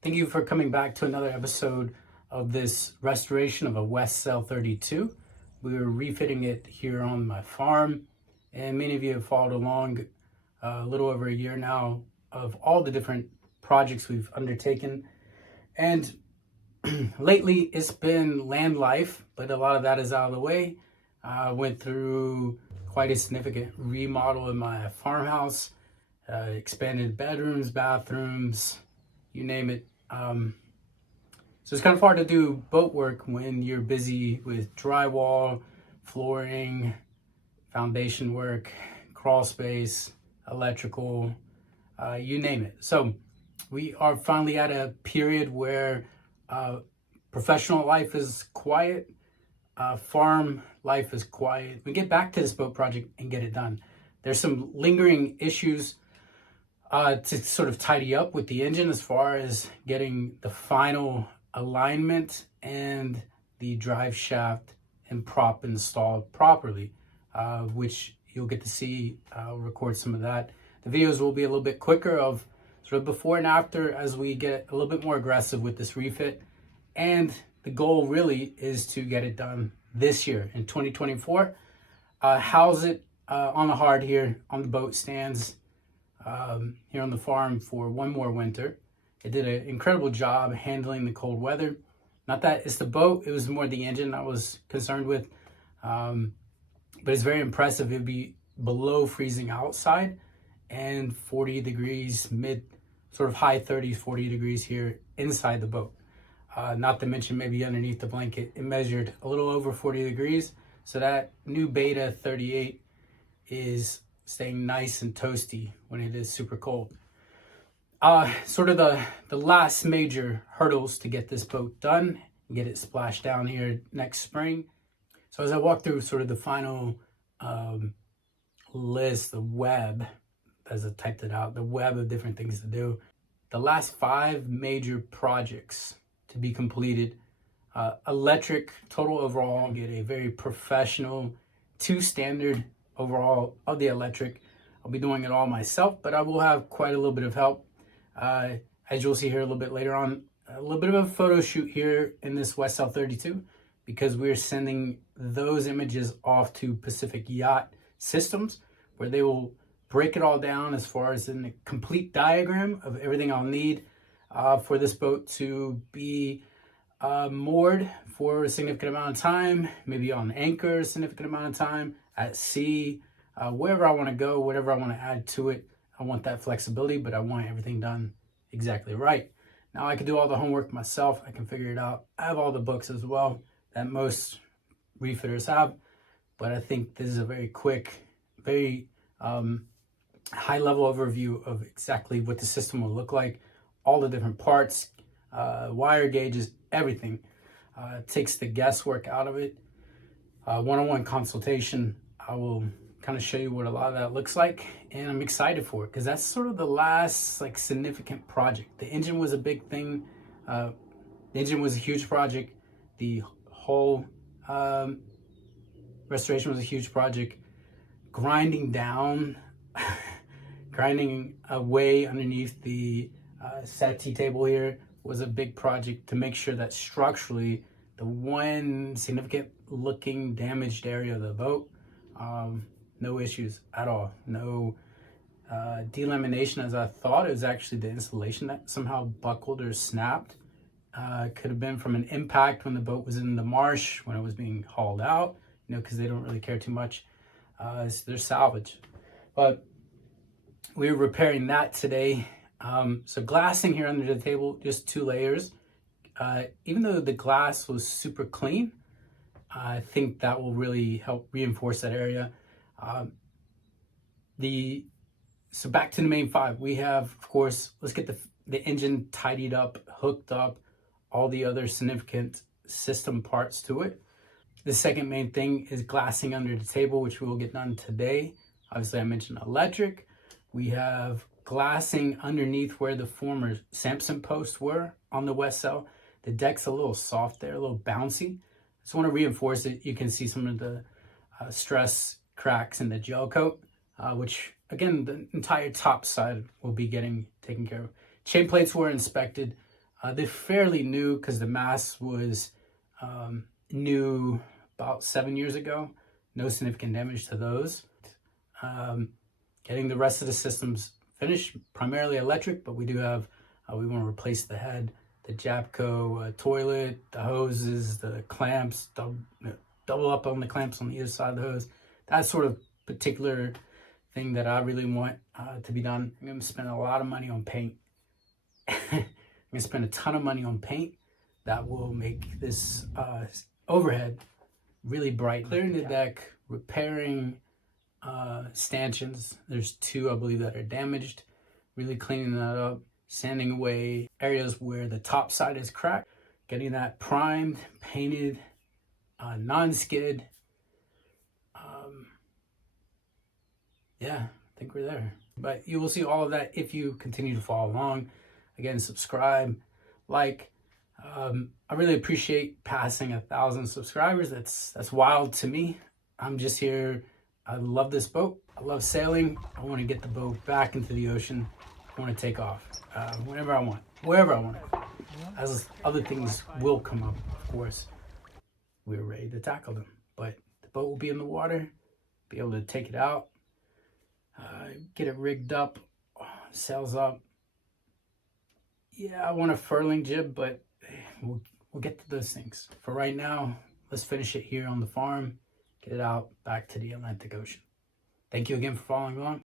Thank you for coming back to another episode of this restoration of a Westsail 32. We were refitting it here on my farm, and many of you have followed along a little over a year now of all the different projects we've undertaken. And lately it's been land life, but a lot of that is out of the way. I went through quite a significant remodel in my farmhouse, expanded bedrooms, bathrooms, you name it. So it's kind of hard to do boat work when you're busy with drywall, flooring, foundation work, crawl space, electrical, you name it. So we are finally at a period where professional life is quiet, farm life is quiet. We get back to this boat project and get it done. There's some lingering issues to sort of tidy up with the engine as far as getting the final alignment and the drive shaft and prop installed properly, which you'll get to see. I'll record some of that. The videos will be a little bit quicker of sort of before and after as we get a little bit more aggressive with this refit. And the goal really is to get it done this year in 2024. House it on the hard here on the boat stands here on the farm for one more winter. It did an incredible job handling the cold weather. Not that it's the boat, it was more the engine I was concerned with. But it's very impressive. It'd be below freezing outside and 40 degrees, sort of high 30s, 40 degrees here inside the boat. Not to mention maybe underneath the blanket, it measured a little over 40 degrees. So that new Beta 38 is staying nice and toasty when it is super cold. Sort of the last major hurdles to get this boat done and get it splashed down here next spring. So as I walk through sort of the final list, the web, as I typed it out, the web of different things to do, the last 5 major projects to be completed. Electric, total overall, get a very professional 2 standard overall of the electric. I'll be doing it all myself, but I will have quite a little bit of help. As you'll see here a little bit later on, a little bit of a photo shoot here in this Westsail 32 because we're sending those images off to Pacific Yacht Systems where they will break it all down as far as in a complete diagram of everything I'll need for this boat to be moored for a significant amount of time, maybe on anchor a significant amount of time, at sea, wherever I want to go, whatever I want to add to it. I want that flexibility, but I want everything done exactly right. Now I can do all the homework myself. I can figure it out. I have all the books as well that most refitters have, but I think this is a very quick, very high level overview of exactly what the system will look like, all the different parts, wire gauges, everything. It takes the guesswork out of it. One-on-one consultation, I will kind of show you what a lot of that looks like, and I'm excited for it because that's sort of the last significant project. The engine was a big thing. The engine was a huge project. The whole restoration was a huge project. Grinding away underneath the settee table here was a big project to make sure that structurally the one significant looking damaged area of the boat, no issues at all. No delamination as I thought. It was actually the insulation that somehow buckled or snapped. Could have been from an impact when the boat was in the marsh, when it was being hauled out, because they don't really care too much. They're salvage. But we were repairing that today. So glassing here under the table, just 2 layers. Even though the glass was super clean, I think that will really help reinforce that area. So back to the main 5. We have, of course, let's get the engine tidied up, hooked up, all the other significant system parts to it. The second main thing is glassing under the table, which we will get done today. Obviously, I mentioned electric. We have glassing underneath where the former Sampson posts were on the Westsail. The deck's a little soft there, a little bouncy. Just want to reinforce it. You can see some of the stress cracks in the gel coat, which again, the entire top side will be getting taken care of. Chain plates were inspected. They're fairly new because the mast was new about 7 years ago. No significant damage to those. Getting the rest of the systems finished, primarily electric, but we do have, we want to replace the head, the Japco toilet, the hoses, the clamps, double up on the clamps on the other side of the hose. That sort of particular thing that I really want to be done. I'm going to spend a lot of money on paint. I'm going to spend a ton of money on paint that will make this overhead really bright. Clearing the deck, repairing stanchions. There's 2, I believe, that are damaged. Really cleaning that up, sanding away areas where the top side is cracked, getting that primed, painted, non-skid. Yeah, I think we're there. But you will see all of that if you continue to follow along. Again, subscribe, like. I really appreciate passing 1,000 subscribers. That's wild to me. I'm just here. I love this boat. I love sailing. I want to get the boat back into the ocean. I want to take off whenever I want, wherever I want to go. As other things will come up, of course, we're ready to tackle them. But the boat will be in the water, be able to take it out, get it rigged up, sails up. Yeah, I want a furling jib, but we'll get to those things. For right now, let's finish it here on the farm, get it out back to the Atlantic Ocean. Thank you again for following along.